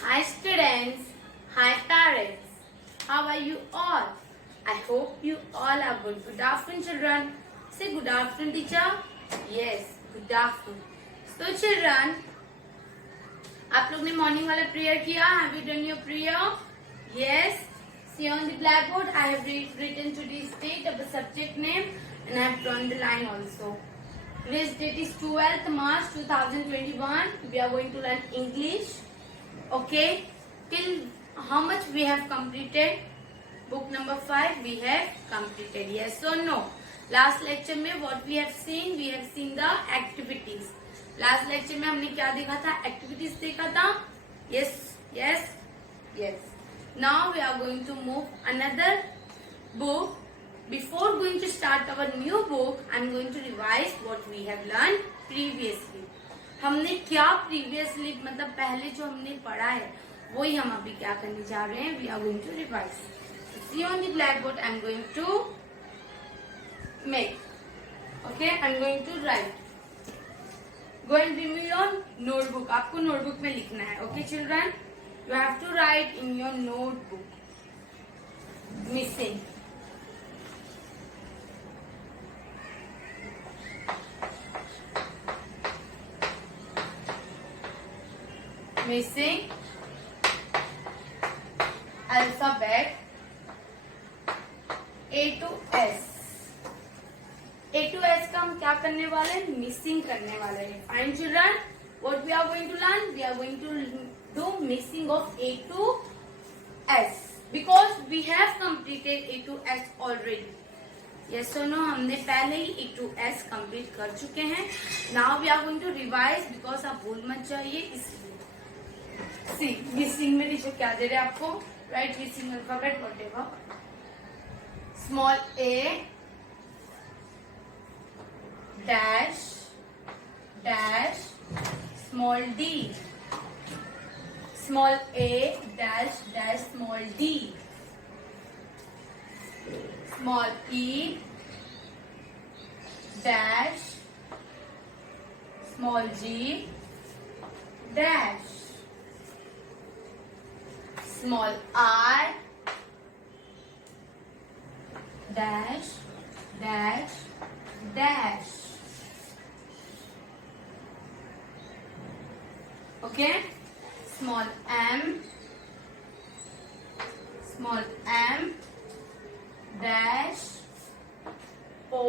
Hi students, hi parents, how are you all? I hope you all are good. Good afternoon children. Say good afternoon teacher. Yes, good afternoon. So children, आप लोग ने morning वाला prayer किया? Have you done your prayer? Yes. See on the blackboard, I have written today's date of the subject name and I have drawn the line also. Today's date is 12th March 2021. We are going to learn English. Okay, till how much we have completed? Book number 5 we have completed. Yes or no? Last lecture में what we have seen? We have seen the activities. Last lecture में हमने क्या देखा था? Activities देखा था. Yes, yes, yes. Now we are going to move another book. Before going to start our new book, I am going to revise what we have learned previously. हमने क्या previously मतलब पहले जो हमने पढ़ा है वही हम अभी क्या करने जा रहे हैं. We are going to revise. See on the black board I am going to make. Okay, I am going to write. Go and bring me your notebook. आपको नोटबुक में लिखना है. Okay children, you have to write in your notebook missing. Missing alphabet A to S. A to S का हम क्या करने वाले हैं? मिसिंग करने वाले हैं. Fine children, what we are going to learn? We are going to do missing of A to S because we have completed A to S already. Yes or no? हमने पहले ही A to S complete कर चुके हैं. Now we are going to revise because आप भूल मत जाइए इसलिए. सी मिसिंग में टीचर क्या दे रहे हैं आपको? Write missing alphabet whatever. Small a dash dash small d. Small a dash dash small d. Small e dash small g dash. Small r dash dash dash. Okay, small m dash o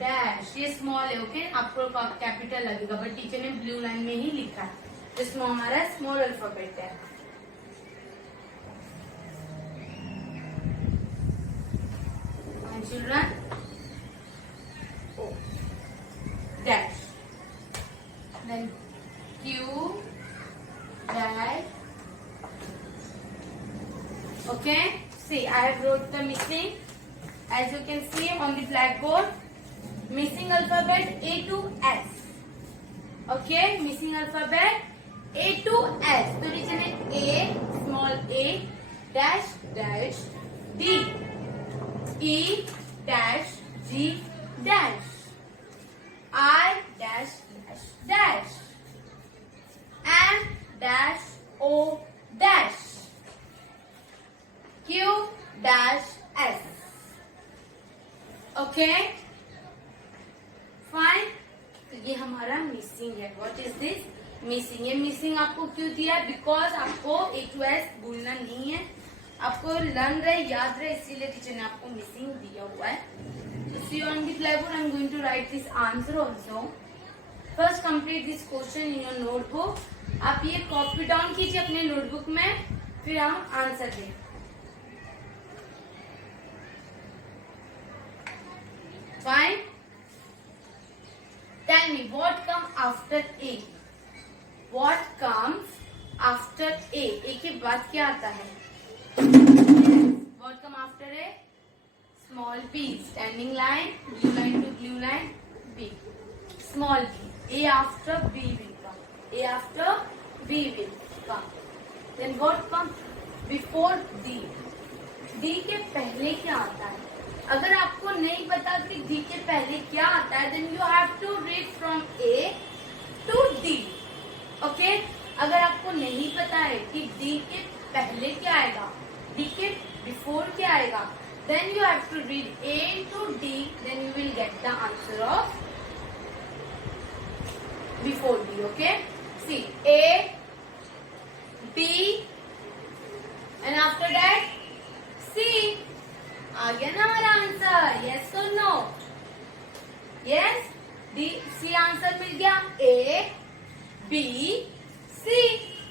dash. ये small है. Okay, आपको capital लगेगा but teacher ने blue line में ही लिखा है. इसमें हमारा स्मॉल अल्फाबेट है. Children, O dash, then Q dash. Okay, see I have wrote the missing as you can see on the blackboard. Missing alphabet A to S. Okay, missing alphabet A to S. तो teacher ने A small a dash dash D E dash G dash I dash dash dash M dash O dash Q dash S. Okay, fine. तो ये हमारा missing है. What is this? Missing. ये missing आपको क्यों दिया? बिकॉज आपको A to S भूलना नहीं है. आपको लर्न रहे, याद रहे, इसीलिए टीचर ने आपको मिसिंग दिया हुआ है. तो see on the blackboard I am going to write this answer also. First complete this question in your notebook. आप ये कॉपी डाउन कीजिए अपने नोटबुक में, फिर हम आंसर दें. Fine. Tell me what come after A. What comes after A. A के बाद क्या आता है? What come after a small b? Standing line, blue line to blue line, b. Small b. A after b will come. A after b will come. Then what comes before d? d के पहले क्या आता है? अगर आपको नहीं पता कि d के पहले क्या आता है, then you have to read from A to D. Okay? अगर आपको नहीं पता है कि डी के पहले क्या आएगा, डी के बिफोर क्या आएगा, then you have to read A to D, then you will get the answer of before D. Okay, C A B and after that C. आ गया ना हमारा आंसर, यस और no? Yes, D C answer मिल गया. A B C.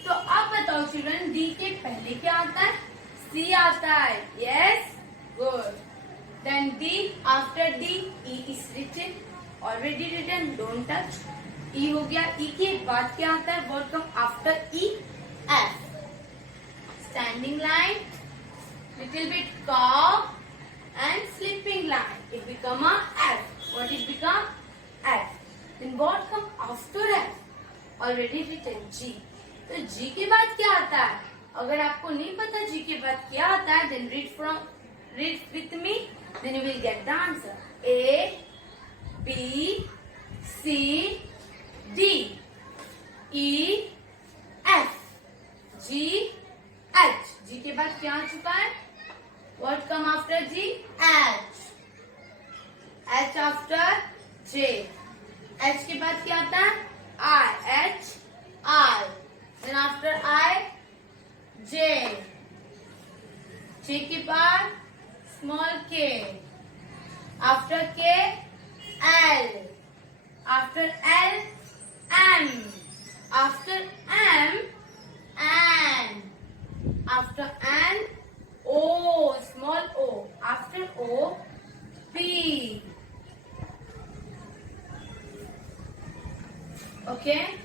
तो अब बताओ चिल्ड्रन, डी के पहले क्या आता है? सी आता है. Yes, good. Then D after D E is written, already written, don't touch. E हो गया. ई के बाद क्या आता है? Word come after E? F. Standing line, little bit curve and sleeping line. It become a F. What it become? F. Then what come after F? Already written G. तो G के बाद क्या आता है? अगर आपको नहीं पता G के बाद क्या आता है, then read with me. Then you will get the answer. A, B, C, D, E, F, G, H. G के बाद क्या आ चुका है? What come after G? H. H after J. H के बाद क्या आता है? I. H, I. Then after I, J. J के बाद small k. After K, L. After L, M. After M, N. After N, O, small o. After O, P. Okay?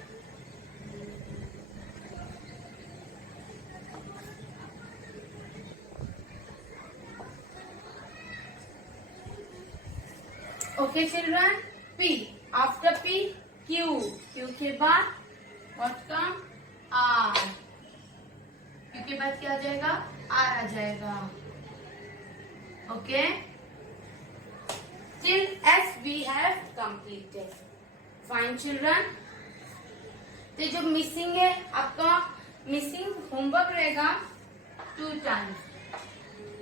Okay, children. P. After P, Q. Q के बाद what come? R. Q के बाद क्या आ जाएगा? R आ जाएगा. Okay? Till S we have completed. Fine, children. तो जो missing है, आपका मिसिंग होमवर्क रहेगा 2 times.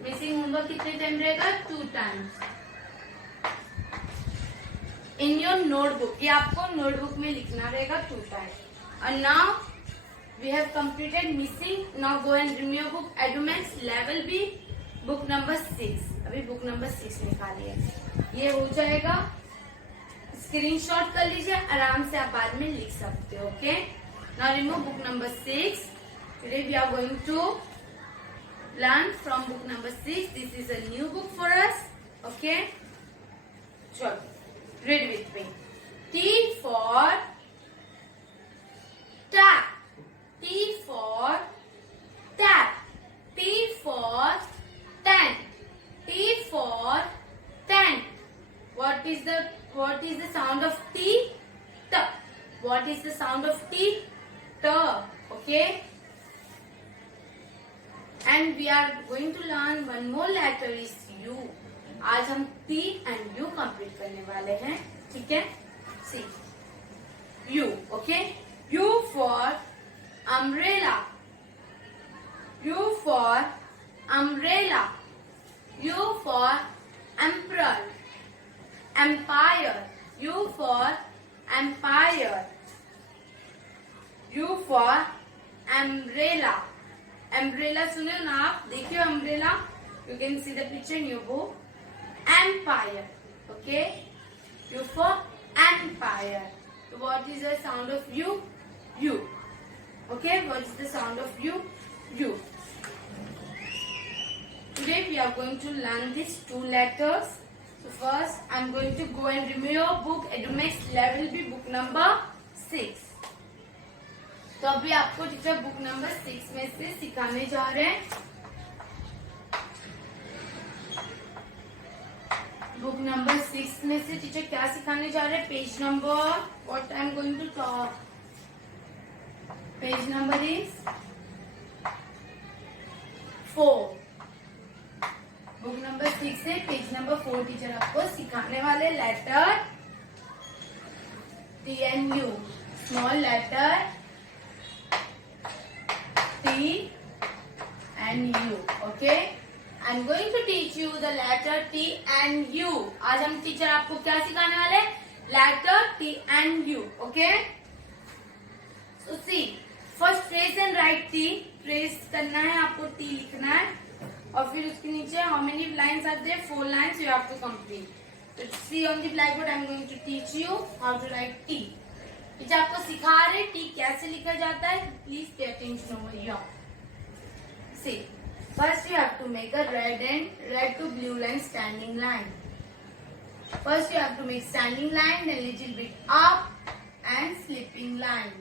मिसिंग होमवर्क कितने टाइम रहेगा? 2 times. इन योर नोटबुक, ये आपको नोटबुक में लिखना रहेगा 2 times. And now we have completed missing. Now go and remove your book. Edumax level B, book number 6. अभी book number 6 निकालिए. ये हो जाएगा. स्क्रीनशॉट कर लीजिए, आराम से आप बाद में लिख सकते हो. Okay, now remove book number 6. Today we are going to learn from book number 6. This is a new book for us. Okay, चलो read with me. T for tap. T for tap. T for tent. T for tent. What is the sound of T? T. What is the sound of T? T. Okay. And we are going to learn one more letter is U. आज हम T and U complete करने वाले हैं. ठीक है. See. U. Okay. U for umbrella. U for umbrella. U for emperor. Empire. U for empire. U for umbrella. Umbrella सुने ना आप? देखिए umbrella. You can see the picture in your book. Empire. Okay. U for empire. So what is the sound of U? U. Okay. What is the sound of U? U. Today we are going to learn these 2 letters. So first I am going to go and remove your book. Edumax level B, book number 6. तो अभी आपको teacher book number 6 में से सिखाने जा रहे हैं. Book number 6 में से टीचर क्या सिखाने जा रहे हैं? Page number, what I am going to talk. Page number is 4. Book number 6 से पेज नंबर 4 टीचर आपको सिखाने वाले letter T and U. Small letter T and U. Okay? I'm going to teach you the letter T and U. आज हम teacher आपको क्या सिखाने वाले? Letter T and U. Okay? So see, first trace and write T. Trace करना है आपको, T लिखना है और फिर उसके नीचे how many lines are there? 4 lines you have to complete. So see on the blackboard I'm going to teach you how to write T. Teacher आपको सिखा रहे T कैसे लिखा जाता है. Please pay attention over here. See, first you have to make a red to blue line standing line. First you have to make standing line, then little bit up and slipping line.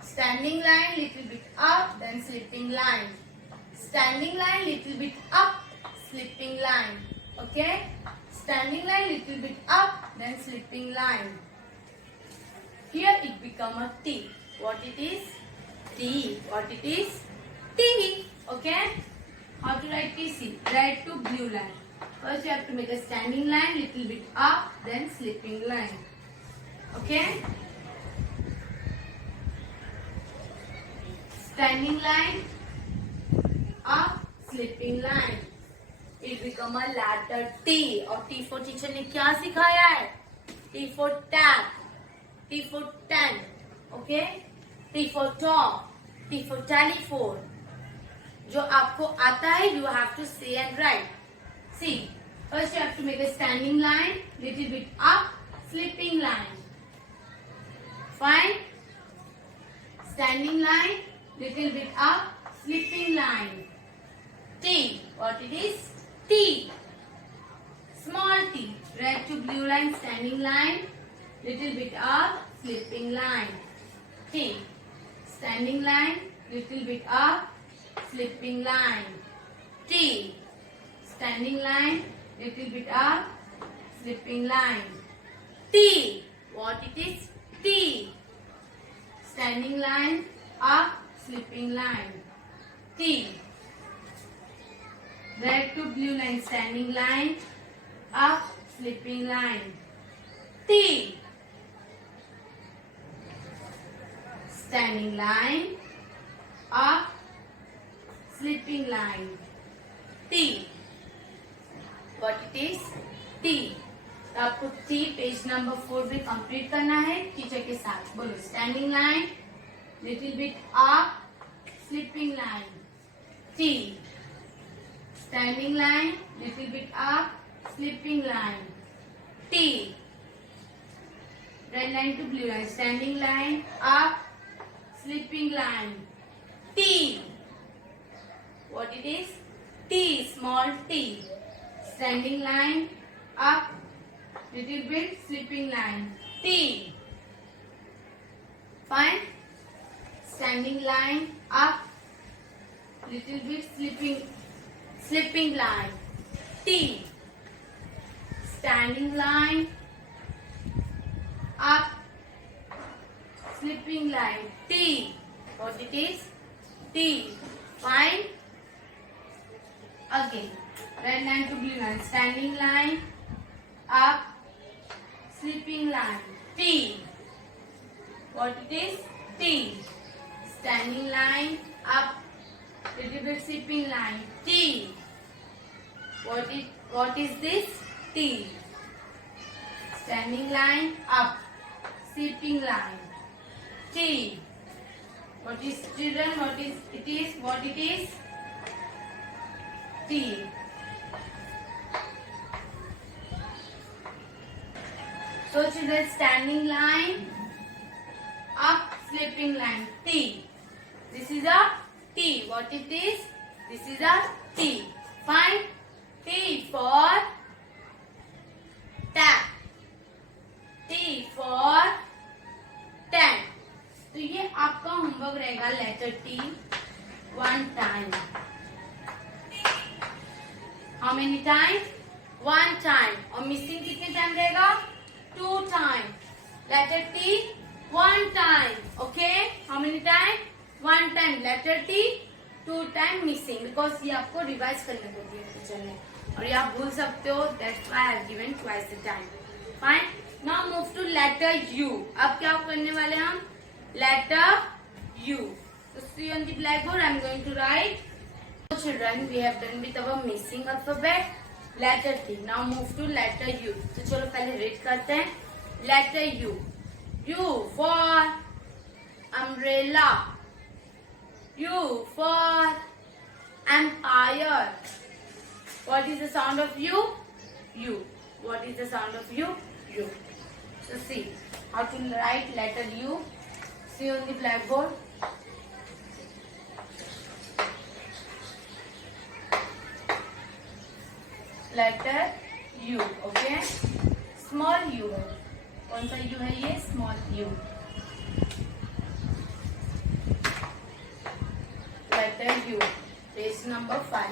Standing line, little bit up, then slipping line. Standing line, little bit up, slipping line. Okay? Standing line, little bit up, then slipping line. Here it become a T. What it is? T. What it is? T. Okay? How to write T? See, red to blue line. First you have to make a standing line, little bit up, then slipping line. Okay? Standing line, up, slipping line. It become a letter T. और T for teacher ने क्या सिखाया है? T for tap, T for tent. Okay? T for top, T for telephone. जो आपको आता है you have to say and write. See, first you have to make a standing line, little bit up, slipping line. Fine? Standing line, little bit up, slipping line. T. What it is? T. Small T. Red to blue line, standing line, little bit up, slipping line. T. Standing line, little bit up, slipping line. T. Standing line, little bit up, slipping line. T. What it is? T. Standing line, up, slipping line. T. Red to blue line, standing line, up, slipping line. T. Standing line, up, slipping line. T. What it is? T. तो आपको T page number 4 पे complete करना है teacher के साथ. बोलो standing line, little bit up, sleeping line. T. Standing line, little bit up, slipping line. T. Red line to blue line, standing line, up, slipping line. T. What it is? T, small T. Standing line, up, little bit, slipping line. T. Fine? Standing line, up, little bit, slipping line. T. Standing line, up, slipping line. T. What it is? T. Fine? Again. Red line to blue line. Standing line, up, slipping line. T. What it is? T. Standing line, up, little bit slipping line. T. What is this? T. Standing line, up, slipping line. T. What is, children? What is it is? What it is? T. So children, standing line, up, slipping line. T. This is a T. What it is? This is a T. Fine. T for tap. T for tent. तो ये आपका homework रहेगा letter T 1 time. How many time? 1 time. और missing कितने time रहेगा? 2 time. Letter T 1 time. Okay? How many time? 1 time. Letter T 2 time missing. Because ये आपको revise करने को दिया टीचर ने. और ये आप भूल सकते हो. That's why I have given twice the time. Fine. Now move to letter U. अब क्या करने वाले हम? Letter U. So see on the blackboard, I am going to write. So children, we have done with our missing alphabet. Letter T. Now move to letter U. तो चलो पहले read करते हैं. Letter U. U for umbrella. U for empire. What is the sound of U? U. What is the sound of U? U. So see how to write letter U. See on the blackboard. Letter U. Okay. Small U है. कौन सा U है ये? Small U. Letter U. Page number 5.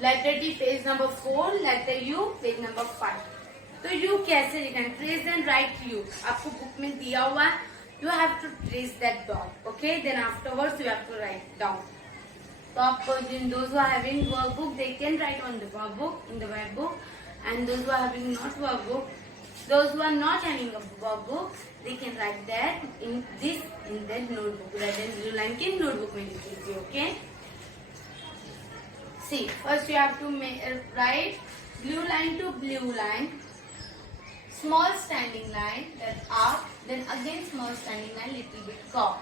Letter T, page number 4. Letter U, page number 5. तो U कैसे लिखना है? Trace and write U. आपको बुक में दिया हुआ है. You have to trace that dot. Okay. Then afterwards you have to write down. So आप those who are having workbook, they can write on the workbook in the workbook, and those who are having not workbook, those who are not having a workbook, they can write that in that notebook. Red and blue line के notebook में लिख लीजिए. Okay. See, first you have to write blue line to blue line, small standing line, then up, then again small standing line, little bit curve.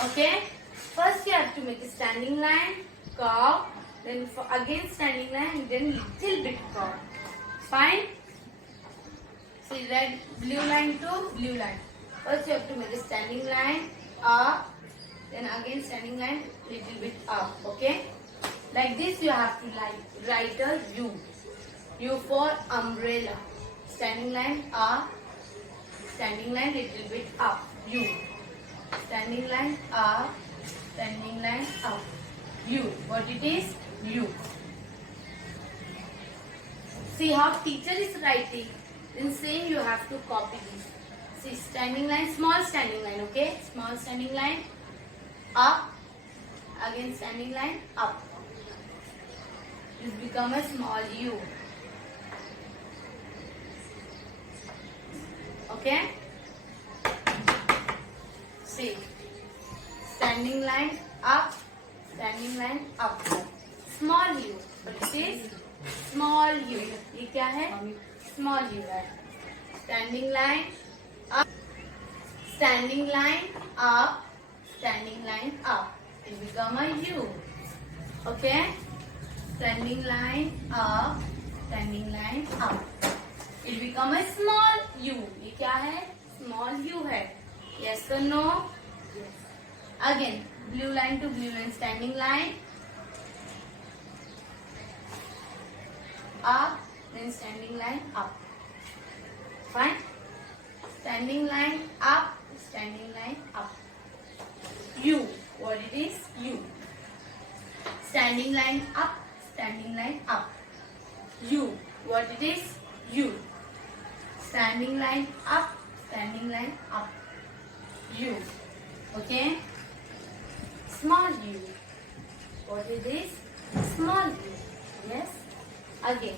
Okay. First you have to make a standing line, curve, then again standing line, then little bit curve. Fine. See, red blue line to blue line. First you have to make a standing line, up, then again standing line, little bit up. Okay. Like this you have to write a U. U for umbrella. Standing line, up, standing line, little bit up. U. Standing line, up, standing line, up. U. What it is? U. See how teacher is writing. Then same you have to copy this. See, standing line, small standing line. Okay. Small standing line, up, again standing line, up. This become a small U. Okay. See, standing line, up, standing line, up. Small U. But it is small U. ये क्या है? Small U है. Standing line, up, standing line, up, standing line, up. It become a U. Okay. Standing line, up, standing line, up. It become a small U. ये क्या है? Small U है. Yes or no? Yes. Again, blue line to blue line, standing line, up, then standing line, up. Fine. Standing line, up, standing line, up. U. What it is? U. Standing line, up, standing line, up. U. What it is? U. Standing line, up, standing line, up. U. Okay. Small U. What is this? Small U. Yes. Again.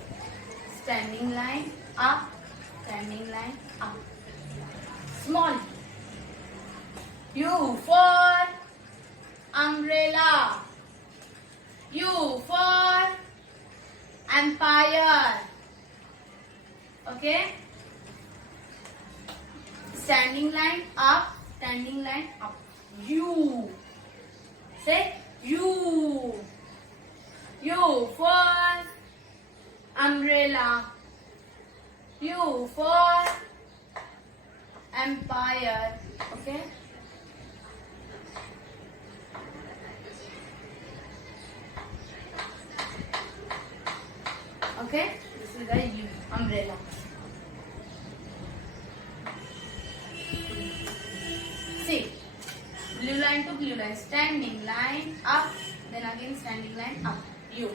Standing line, up, standing line, up. Small U. U for umbrella. U for empire. Okay. Standing line, up, standing line, up. U. Say U. U for umbrella. U for empire. Okay. Okay. This is the U, umbrella. See, blue line to blue line, standing line, up, then again standing line, up. U.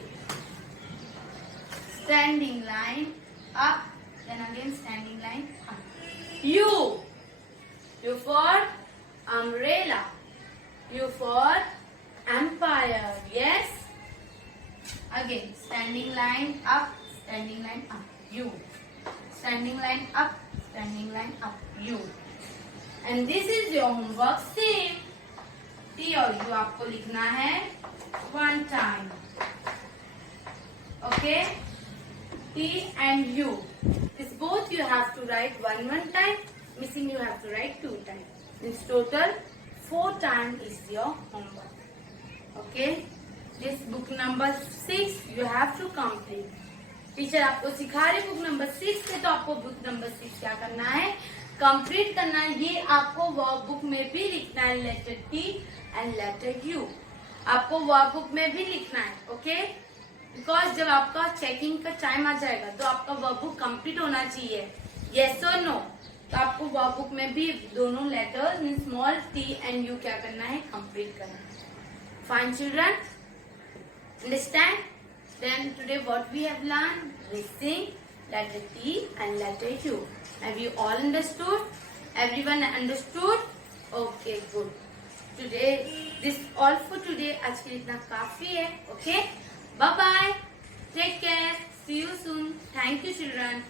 Standing line, up, then again standing line, up. U. U for umbrella. U for empire. Yes. Again, standing line up, standing line up. U. Standing line up, standing line up, U. And this is your homework. Same. T और U आपको लिखना है 1 time. Okay? T and U. This both you have to write one time. Missing you have to write 2 times. This total 4 times is your homework. Okay? This book number 6 you have to complete. Teacher आपको सिखा रहे book number 6 से, तो आपको book number 6 क्या करना है, complete करना है. ये आपको वर्क बुक में भी लिखना है, letter T and letter U आपको वर्क बुक में भी लिखना है. ओके, बिकॉज जब आपका चेकिंग का टाइम आ जाएगा तो आपका वर्क बुक कंप्लीट होना चाहिए. यस और नो. तो आपको वर्क बुक में भी दोनों letters mean small T and you क्या करना है, कंप्लीट करना है. Fine children, understand? Then today what we have learned, missing letter T and letter U. Have you all understood? Everyone understood? Okay, good. Today this all for today. आज के लिए इतना काफी है. Okay, bye bye. Take care. See you soon. Thank you, children.